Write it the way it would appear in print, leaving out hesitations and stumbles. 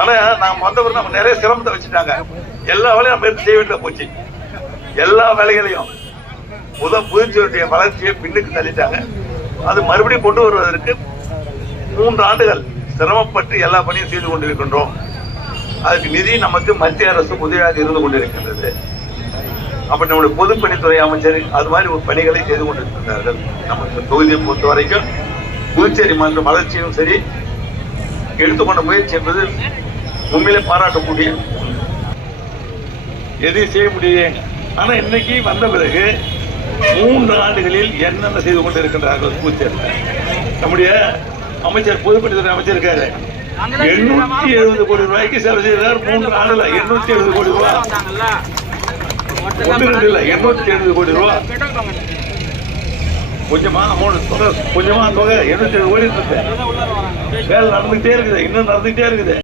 ஆனா நாம வந்தவரை நம்ம நிறைய சிரமத்தை வச்சுட்டாங்க. எல்லா வேலையும் நம்ம எடுத்து செய்ய வேண்டியதா போச்சு. எல்லா வேலைகளையும் புதுச்சேரியுடைய வளர்ச்சியை பின்னுக்கு தள்ளிட்டாங்க. அது மறுபடியும் கொண்டு வருவதற்கு 3 ஆண்டுகள் சிரமப்பட்டு எல்லா பணியும் செய்து கொண்டிருக்கின்றோம். அதுக்கு நிதி நமக்கு மத்திய அரசு உதவியாக இருந்து கொண்டிருக்கின்றது. அப்ப நம்முடைய பொதுப்பணித்துறை அமைச்சர் அது மாதிரி ஒரு பணிகளை செய்து கொண்டிருக்கிறார்கள். நமக்கு தொகுதியை பொறுத்த வரைக்கும் புதுச்சேரி மன்ற வளர்ச்சியும் சரி, எடுத்துக்கொண்ட முயற்சி என்பது உண்மையிலே பாராட்டக்கூடிய எதையும் செய்ய முடியும். ஆனா இன்னைக்கு வந்த பிறகு 3 ஆண்டுகளில் என்னென்ன செய்து கொண்டிருக்கின்றார்கள் புதுச்சேரியில். நம்முடைய அமைச்சர் பொதுப்பணித்துறை அமைச்சர் இருக்காரு, 870 கோடி ரூபாய்க்கு செலவு செய்தார். 3 ஆண்டுல 870 கோடி ரூபாய், 1 2 இல்ல, 870 கோடி ரூபாய். கொஞ்சமா அமௌண்ட் தொகை, கொஞ்சமா தொகை 870 கோடி வேலை நடந்துகிட்டே இருக்குது, இன்னும் நடந்துகிட்டே இருக்குது.